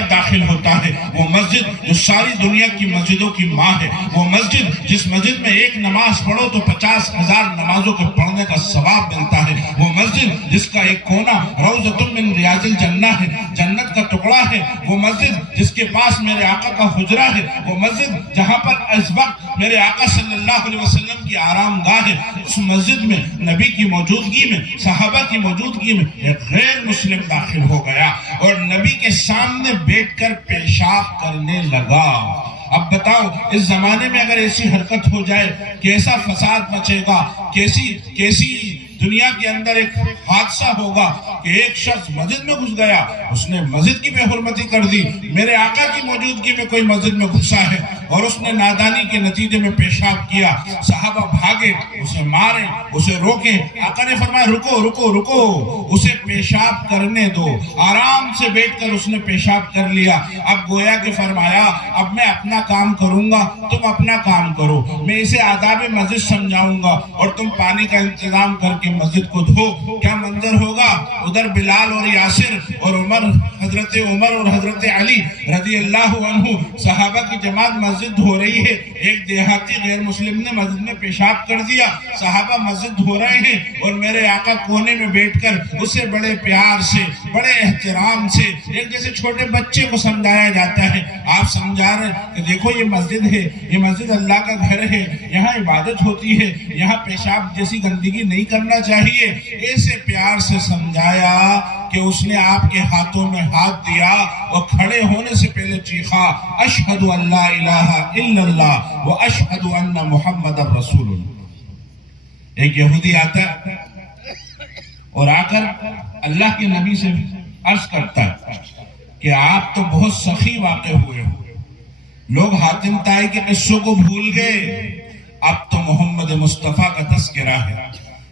داخل ہوتا ہے، وہ مسجد جو ساری دنیا کی مسجدوں کی ماں ہے، وہ مسجد جس مسجد میں ایک نماز پڑھو تو 50,000 نمازوں کے پڑھنے کا ثواب ملتا ہے، وہ مسجد جس کا ایک کونا روضۃ من ریاض الجنہ ہے، جنت کا ٹکڑا ہے، وہ مسجد جس کے پاس میرے آقا کا حجرہ ہے، وہ مسجد جہاں پر اس وقت میرے آقا صلی اللہ علیہ وسلم کی آرام گاہ ہے، اس مسجد میں نبی کی موجودگی میں، صحابہ کی موجودگی میں ایک غیر مسلم داخل ہو گیا اور نبی کے سامنے بیٹھ کر پیشاب کرنے لگا۔ اب بتاؤ اس زمانے میں اگر ایسی حرکت ہو جائے کیسا فساد مچے گا، کیسی دنیا کے اندر ایک حادثہ ہوگا کہ ایک شخص مسجد میں گھس گیا، اس نے مسجد کی بے حرمتی کر دی، میرے آقا کی موجودگی میں کوئی مسجد میں گھسا ہے اور اس نے نادانی کے نتیجے میں پیشاب کیا، صحابہ بھاگے، اسے مارے، اسے روکے، آقا نے فرمایا رکو رکو رکو، اسے پیشاب کرنے دو، آرام سے بیٹھ کر اس نے پیشاب کر لیا۔ اب گویا کہ فرمایا اب میں اپنا کام کروں گا، تم اپنا کام کرو، میں اسے آداب مسجد سمجھاؤں گا اور تم پانی کا انتظام کر کے مسجد کو دھو۔ کیا منظر ہوگا، ادھر بلال اور یاسر اور حضرت عمر اور حضرت علی رضی اللہ عنہ صحابہ کی جماعت مسجد دھو رہی ہے، ایک دیہاتی غیر مسلم نے مسجد میں پیشاب کر دیا، صحابہ مسجد دھو رہے ہیں اور میرے آقا کونے میں بیٹھ کر اسے بڑے پیار سے، بڑے احترام سے، ایک جیسے چھوٹے بچے کو سمجھایا جاتا ہے، آپ سمجھا رہے کہ دیکھو یہ مسجد ہے، یہ مسجد اللہ کا گھر ہے، یہاں عبادت ہوتی ہے، یہاں پیشاب جیسی گندگی نہیں کرنا چاہیے، ایسے پیار سے سمجھایا کہ اس نے آپ کے ہاتھوں میں ہاتھ دیا اور کھڑے ہونے سے پہلے چیخا اشہد ان لا الہ الا اللہ و اشہد ان محمد رسول اللہ۔ ایک یہودی آتا ہے اور آ کر اللہ کے نبی سے عرض کرتا ہے کہ آپ تو بہت سخی واقع ہوئے ہو، لوگ حاتم طائی کے قصوں کو بھول گئے، اب تو محمد مصطفیٰ کا تذکرہ ہے،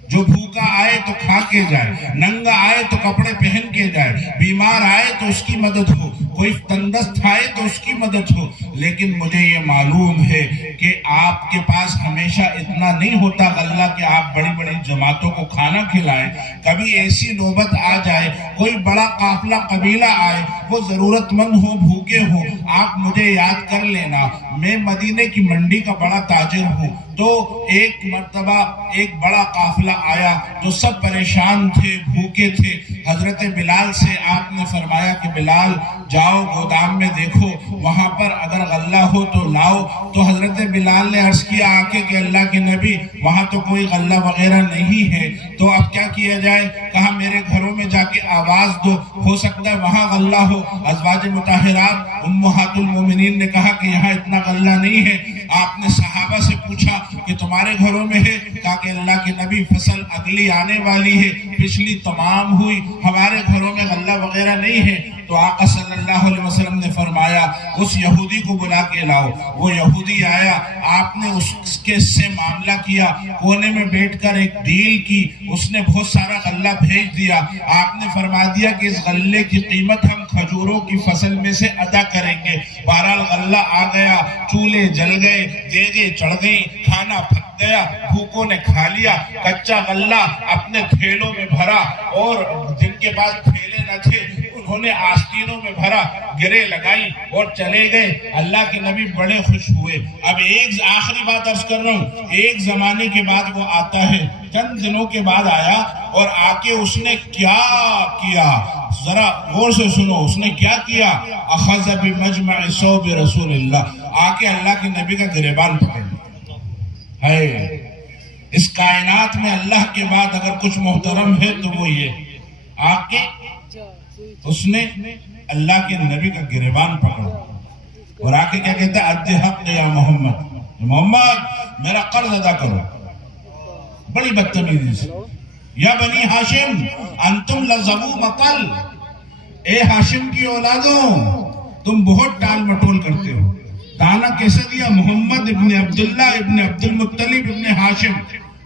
جو بھوکا آئے تو کھا کے جائے، ننگا آئے تو کپڑے پہن کے جائے، بیمار آئے تو اس کی مدد ہو، کوئی تندرست آئے تو اس کی مدد ہو، لیکن مجھے یہ معلوم ہے کہ آپ کے پاس ہمیشہ اتنا نہیں ہوتا غلہ کہ آپ بڑی بڑی جماعتوں کو کھانا کھلائیں، کبھی ایسی نوبت آ جائے، کوئی بڑا قافلہ قبیلہ آئے، وہ ضرورت مند ہو، بھوکے ہو، آپ مجھے یاد کر لینا، میں مدینے کی منڈی کا بڑا تاجر ہوں۔ تو ایک مرتبہ ایک بڑا قافلہ آیا جو سب پریشان تھے، بھوکے تھے، حضرت بلال سے آپ نے فرمایا کہ بلال جاؤ گودام میں دیکھو، وہاں پر اگر غلہ ہو تو لاؤ۔ تو حضرت بلال نے عرض کیا آکے کہ اللہ کے نبی وہاں تو کوئی غلہ وغیرہ نہیں ہے، تو اب کیا کیا جائے؟ کہا میرے گھروں میں جا کے آواز دو، ہو سکتا ہے وہاں غلہ ہو۔ ازواج مطہرات امہات المومنین نے کہا کہ یہاں اتنا غلہ نہیں ہے۔ آپ نے صحابہ سے پوچھا کہ تمہارے گھروں میں ہے؟ کہا کہ اللہ کے نبی فصل اگلی آنے والی ہے، پچھلی تمام ہوئی، ہمارے گھروں میں غلہ وغیرہ نہیں ہے۔ تو آقا صلی اللہ علیہ وسلم نے فرمایا اس یہودی کو بلا کے لاؤ۔ وہ یہودی آیا، آپ نے اس کے سے معاملہ کیا، کونے میں بیٹھ کر ایک ڈیل کی، اس نے بہت سارا غلہ بھیج دیا۔ آپ نے فرما دیا کہ اس غلے کی قیمت ہم کھجوروں کی فصل میں سے ادا کریں گے۔ بہرحال غلہ آ گیا، چولہے جل گئے، دیگیں چڑھ گئی، کھانا پک گیا، بھوکوں نے کھا لیا، کچا غلہ اپنے تھیلوں میں بھرا اور جن کے پاس تھیلے نہ تھے انہوں نے آستینوں میں بھرا، گرے لگائی اور چلے گئے۔ اللہ کے نبی بڑے خوش ہوئے۔ اب ایک آخری بات عرض کر رہا ہوں، ایک زمانے کے بعد وہ آتا ہے، چند دنوں کے بعد آیا اور آ کے اس نے کیا کیا، ذرا غور سے سنو، اس نے کیا کیا؟ اخذ بمجمع صوب رسول اللہ، آ کے اللہ کے نبی کا گریبان پکڑ لیا۔ ہے اس کائنات میں اللہ کے بعد اگر کچھ محترم ہے تو وہ یہ، آ کے اس نے اللہ کے نبی کا گریبان پکڑا اور آ کے کیا کہتا ہے؟ ادِ حق یا محمد، محمد میرا قرض ادا کرو۔ بڑی بدتمیزی سے، یا بنی ہاشم انتم لزمو مقل، اے ہاشم کی اولادوں تم بہت ٹال مٹول کرتے ہو۔ تانا کیسے دیا؟ محمد ابن عبداللہ ابن عبد المطلب ابن ہاشم،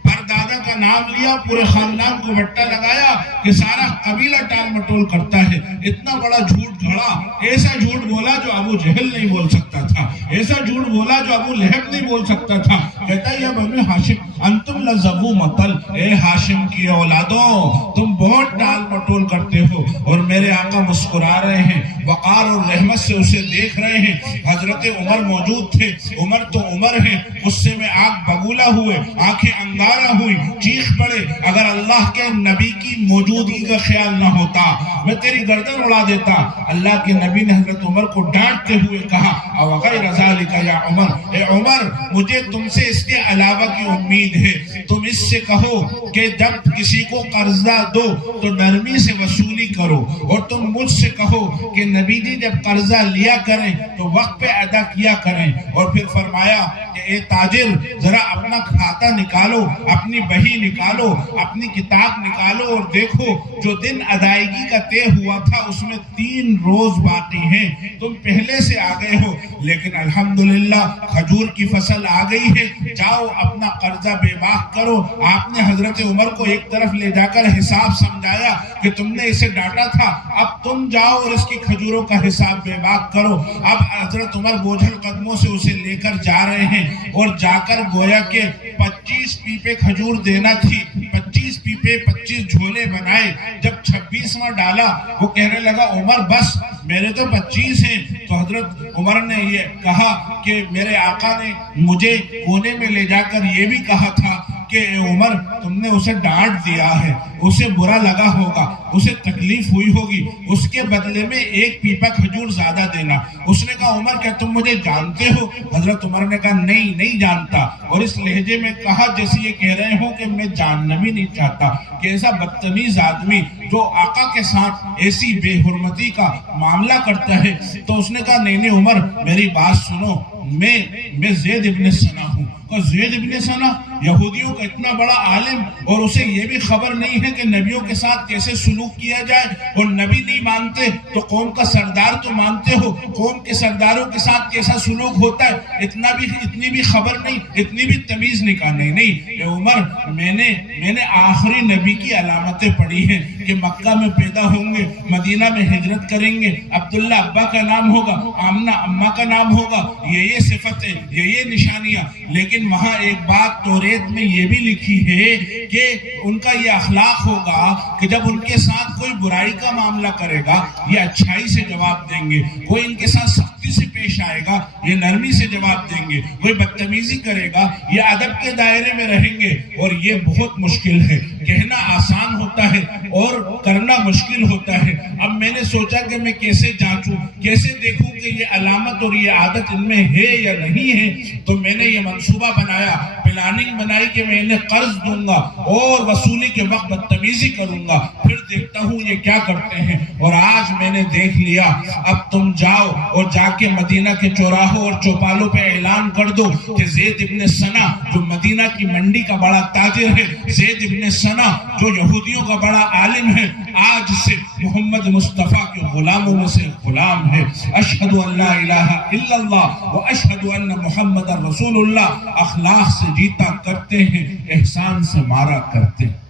پر دادا کا نام لیا، پورے خاندان کو بٹا لگایا کہ سارا قبیلہ ٹال مٹول کرتا ہے۔ اتنا بڑا جھوٹ گھڑا، ایسا جھوٹ بولا جو ابو جہل نہیں بول سکتا تھا، ایسا جھوٹ بولا جو ابو لہب نہیں بول سکتا تھا۔ کہتا ہے یا بنی ہاشم انتم لذو مطل، اے ہاشم کی اولادوں تم بہت ٹال مٹول کرتے ہو. اور میرے آقا مسکرا رہے ہیں، وقار اور رحمت سے اسے دیکھ رہے ہیں. حضرت عمر موجود تھے. عمر تو عمر ہیں، غصے میں آگ بگولا ہوئے، آنکھیں انگارہ ہوئی، چیخ پڑے، اگر اللہ کے نبی کی موجودگی کا خیال نہ ہوتا میں تیری گردن اڑا دیتا. اللہ کے نبی نے حضرت عمر کو ڈانٹتے ہوئے کہا، او غیر ذالک یا عمر، اے عمر مجھے تم سے اس کے علاوہ کی امید ہے. تم اس سے کہو کہ جب کسی کو قرضہ دو تو نرمی سے وصولی کرو، اور تم مجھ سے کہو کہ نبی جی جب قرضہ لیا کریں تو وقت پہ ادا کیا کریں. اور پھر فرمایا کہ اے تاجر ذرا اپنا کھاتا نکالو، اپنی بہی نکالو، اپنی کتاب نکالو اور دیکھو جو دن ادائیگی کا طے ہوا تھا اس میں 3 روز باقی ہیں. تم پہلے سے آ گئے ہو لیکن الحمدللہ کھجور کی فصل آ گئی ہے، جاؤ اپنا قرضہ بے باک کرو. آپ نے حضرت عمر کو ایک طرف لے جا کر حساب سمجھایا کہ تم نے اسے ڈانٹا تھا، اب تم جاؤ اور اس کی کھجوروں کا حساب بے باک کرو. اب حضرت عمر بوجھل قدموں سے اسے لے کر جا رہے ہیں اور جا کر گویا کہ 25 پیپے کھجور دینا تھی. 25 پیپے 25 جھولے بنائے. جب 26واں ڈالا وہ کہنے لگا عمر بس میرے تو 25 ہیں. تو حضرت عمر نے یہ کہا کہ میرے آقا نے مجھے کونے میں لے جا کر یہ بھی کہا تھا کہ اے عمر تم نے اسے ڈانٹ دیا ہے، اسے برا لگا ہوگا، اسے تکلیف ہوئی ہوگی، اس کے بدلے میں 1 پیپا کھجور زیادہ دینا. اس نے کہا عمر کیا تم مجھے جانتے ہو؟ حضرت عمر نے کہا نہیں جانتا. اور اس لہجے میں کہا جیسے یہ کہہ رہے ہوں کہ میں جاننا بھی نہیں چاہتا کہ ایسا بدتمیز آدمی جو آقا کے ساتھ ایسی بے حرمتی کا معاملہ کرتا ہے. تو اس نے کہا نہیں عمر میری بات سنو، میں زید ابن ثنا ہوں. زید ابن ثنا یہودیوں کا اتنا بڑا عالم، اور اسے یہ بھی خبر نہیں ہے کہ نبیوں کے ساتھ کیسے سلوک کیا جائے. اور نبی نہیں مانتے تو قوم کا سردار تو مانتے ہو، قوم کے سرداروں کے ساتھ کیسا سلوک ہوتا ہے اتنی بھی خبر نہیں، اتنی بھی تمیز نہیں. اے عمر میں نے آخری نبی کی علامتیں پڑھی ہیں کہ مکہ میں پیدا ہوں گے، مدینہ میں ہجرت کریں گے، عبداللہ ابا کا نام ہوگا، آمنہ اماں کا نام ہوگا، یہ صفتیں، یہ نشانیاں. لیکن وہاں ایک بات توریت میں یہ بھی لکھی ہے کہ ان کا یہ اخلاق ہوگا کہ جب ان کے ساتھ کوئی برائی کا معاملہ کرے گا یہ اچھائی سے جواب دیں گے، کوئی ان کے ساتھ سختی سے پیش آئے گا یہ نرمی سے جواب دیں گے، کوئی بدتمیزی کرے گا یہ ادب کے دائرے میں رہیں گے. اور یہ بہت مشکل ہے، کہنا آسان ہوتا ہے اور کرنا مشکل ہوتا ہے. اب میں نے سوچا کہ میں کیسے جانچوں، کیسے دیکھوں کہ یہ علامت اور یہ عادت ان میں ہے یا نہیں ہے. تو میں نے یہ منصوبہ بنایا، پلاننگ بنائی کہ میں انہیں قرض دوں گا اور وصولی کے وقت بدتمیزی کروں گا، پھر دیکھتا ہوں یہ کیا کرتے ہیں. اور آج میں نے دیکھ لیا. اب تم جاؤ اور جا کے مدینہ کے چوراہوں اور چوپالوں پہ اعلان کر دو کہ زید ابن ثنا جو مدینہ کی منڈی کا بڑا تاجر ہے، زید ابن ثنا جو یہودیوں کا بڑا عالم ہے، آج سے محمد مصطفیٰ کے غلاموں میں سے غلام ہے. اشہد ان لا الہ الا اللہ و اشہد ان محمد رسول اللہ. اخلاق سے جیتا کرتے ہیں، احسان سے مارا کرتے ہیں.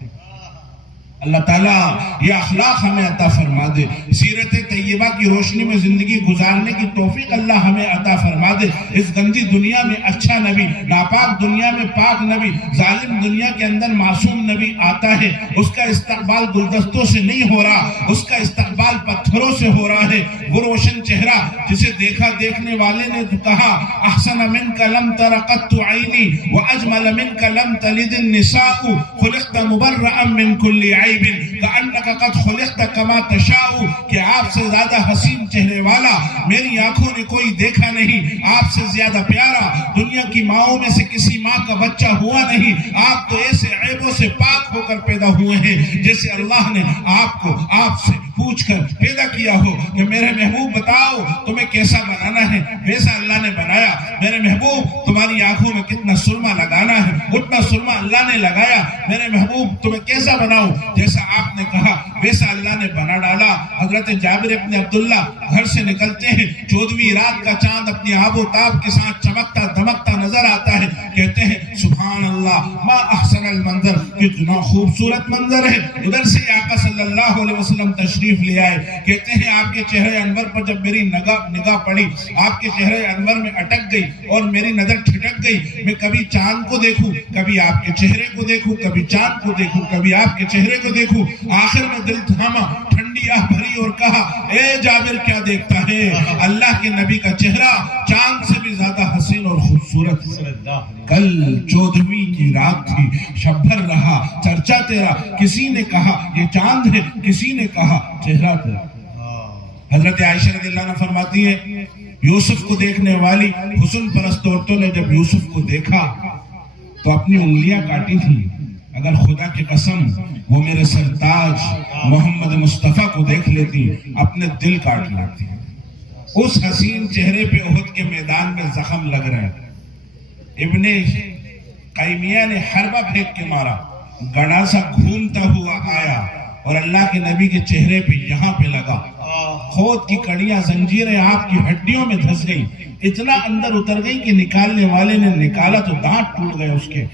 اللہ تعالیٰ یہ اخلاق ہمیں عطا فرما دے. سیرت طیبہ کی روشنی میں زندگی گزارنے کی توفیق اللہ ہمیں عطا فرما دے. اس گندی دنیا میں اچھا نبی، ناپاک دنیا میں پاک نبی، ظالم دنیا کے اندر معصوم نبی آتا ہے. اس کا استقبال گلدستوں سے نہیں ہو رہا، اس کا استقبال پتھروں سے ہو رہا ہے. وہ روشن چہرہ جسے دیکھا دیکھنے والے نے کہا احسن منک لم تر قط عینی واجمل منک لم تلد النساء خلقت مبرئا من کل عیب کأنک قد خلقت کما تشاء. کہ آپ سے زیادہ حسین چہرے والا میری آنکھوں نے کوئی دیکھا نہیں، آپ سے زیادہ پیارا دنیا کی ماؤں میں سے کسی ماں کا بچہ ہوا نہیں. آپ تو ایسے عیبوں سے پاک ہو کر پیدا ہوئے ہیں جیسے اللہ نے آپ کو آپ سے پوچھ کر پیدا کیا ہو کہ میرے محبوب بتاؤ تمہیں کیسا بنانا ہے. ویسا اللہ نے بنایا. میرے محبوب تمہاری آنکھوں میں کتنا سرما لگانا ہے اتنا سرما اللہ نے لگایا. میرے محبوب تمہیں کیسا بناؤ، جیسا آپ نے کہا ویسا اللہ نے بنا ڈالا. حضرت جابر ابن عبداللہ گھر سے نکلتے ہیں، 14ویں رات کا چاند اپنی آب و تاب کے ساتھ چمکتا دمکتا نظر آتا ہے. کہتے ہیں سبحان اللہ ما احسن المنظر، کتنا خوبصورت منظر ہے. ادھر سے آقا صلی اللہ علیہ وسلم تشریف لے آئے. کہتے ہیں آپ کے چہرے انور پر جب میری میری نگاہ پڑی آپ کے چہرے انور میں اٹک گئی اور میری نظر ٹھٹک گئی. میں کبھی چاند کو دیکھوں, کبھی آپ کے چہرے کو دیکھوں, کبھی چاند کو دیکھوں, کبھی آپ کے چہرے کو دیکھوں. آخر میں دل تھاما, ٹھنڈی آہ بھری اور کہا اے جابر کیا دیکھتا ہے؟ اللہ کے نبی کا چہرہ چاند سے بھی زیادہ حسین اور خوبصورت. کل 14ویں کی رات تھی, شب بھر رہا چرچا تیرا, کسی نے کہا یہ چاند ہے, کسی نے کہا چہرہ تیرا. حضرت عائشہ رضی اللہ عنہ فرماتی ہے یوسف کو دیکھنے والی حسن پرست عورتوں نے جب یوسف کو دیکھا تو اپنی انگلیاں کاٹی تھی. اگر خدا کی قسم وہ میرے سرتاج محمد مصطفیٰ کو دیکھ لیتی اپنے دل کاٹ لیتی. اس حسین چہرے پہ احد کے میدان میں زخم لگ رہے ہیں. ابن قیمیہ نے حربہ پھینک کے مارا, گڑاسا گھومتا ہوا آیا اور اللہ کے نبی کے چہرے پہ یہاں پہ لگا. خود کی کڑیاں زنجیریں آپ کی ہڈیوں میں دھس گئیں, اتنا اندر اتر گئی کہ نکالنے والے نے نکالا تو دانت ٹوٹ گئے اس کے.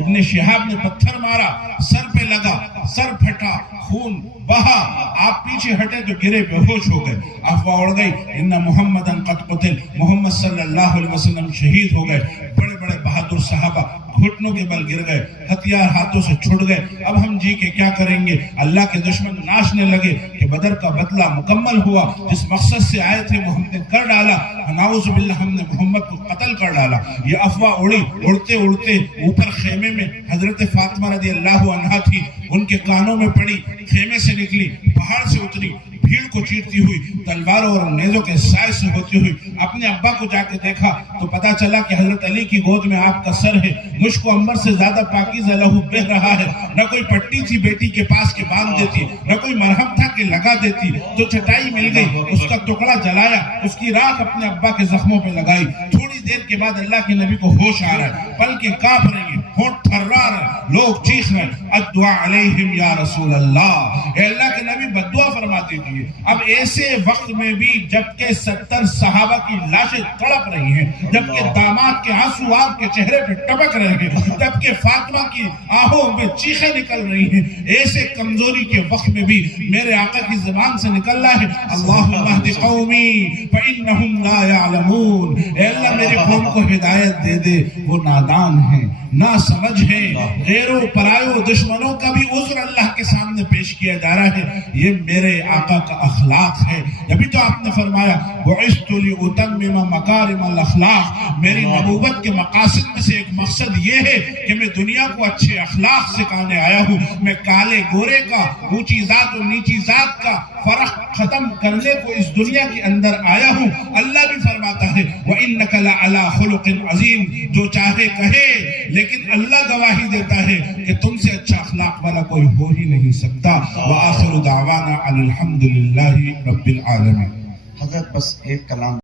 ابن شہاب نے پتھر مارا, سر پہ لگا, سر پھٹا, خون بہا, آپ پیچھے ہٹے تو گرے بے ہوش ہو گئے. افواہ اڑ گئی ان محمدًا قد قتل, محمد صلی اللہ علیہ وسلم شہید ہو گئے. بڑے بڑے بہادر صحابہ گھٹنوں کے بل گر گئے, ہتھیار ہاتھوں سے چھوٹ گئے. اب ہم جی کے کیا کریں گے؟ اللہ کے دشمن ناچنے لگے کہ بدر کا بدلہ مکمل ہوا, جس مقصد سے آئے تھے وہ ہم نے کر ڈالا, نعوذ باللہ ہم نے محمد کو قتل کر ڈالا. یہ افواہ اڑی, اڑتے اڑتے اوپر خیمے میں حضرت فاطمہ رضی اللہ عنہا تھی, ان کے کانوں میں پڑی, خیمے سے نکلی, پہاڑ سے اتری, بھیڑ کو چیرتی ہوئی, تلواروں اور نیزوں کے سائے سے ہوتی ہوئی اپنے ابا کو جا کے دیکھا تو پتا چلا کہ حضرت علی کی گود میں آپ کا سر ہے. مجھ کو عمر سے زیادہ پاکیزہ لہو بہہ رہا ہے. نہ کوئی پٹی تھی بیٹی کے پاس کے باندھ دیتی, نہ کوئی مرہم تھا کہ لگا دیتی. تو چٹائی مل گئی, اس کا ٹکڑا جلایا, اس کی راکھ اپنے ابا کے زخموں پہ لگائی. تھوڑی دیر کے بعد اللہ کے نبی کو ہوش آ رہا ہے, پلکیں کانپ رہی ہیں, ہونٹ تھرا رہے ہیں, لوگ چیخ رہے ہیں ادعا علیہم یا رسول اللہ, اے اللہ کے نبی بدعا فرماتے تھے. اب ایسے وقت میں بھی جبکہ 70 صحابہ کی لاشیں تڑپ رہی ہیں, جبکہ داماد کے آنسو آپ کے چہرے پہ ٹپک رہے ہیں, جبکہ فاطمہ کی آہوں میں چیخیں نکل رہی ہیں, ایسے کمزوری کے وقت میں بھی میرے آقا کی زبان سے نکل رہا ہے اللہم اہد قومی فإنہم لا یعلمون, اے اللہ میرے قوم کو ہدایت دے دے, وہ نادان ہیں, نا سمجھ ہیں. غیروں پرایوں دشمنوں کا بھی عذر اللہ کے سامنے پیش کیا جا رہا ہے. یہ میرے آقا کا اخلاق ہے. ابھی تو آپ نے فرمایا بعثت لأتمم مکارم الاخلاق, میری نبوت کے مقاصد میں سے ایک مقصد یہ ہے کہ میں دنیا کو اچھے اخلاق سکھانے آیا ہوں. میں کالے گورے کا, اونچی ذات اور نیچی ذات کا فرق ختم کرنے کو اس دنیا کے اندر آیا ہوں. اللہ بھی فرماتا ہے وَإِنَّكَ لَعَلَىٰ خُلُقٍ عَظِيمٍ, جو چاہے کہے, لیکن اللہ گواہی دیتا ہے کہ تم سے اچھا اخلاق والا کوئی ہو ہی نہیں سکتا. وآخر دعوانا الحمدللہ رب العالمین. حضرت بس ایک کلام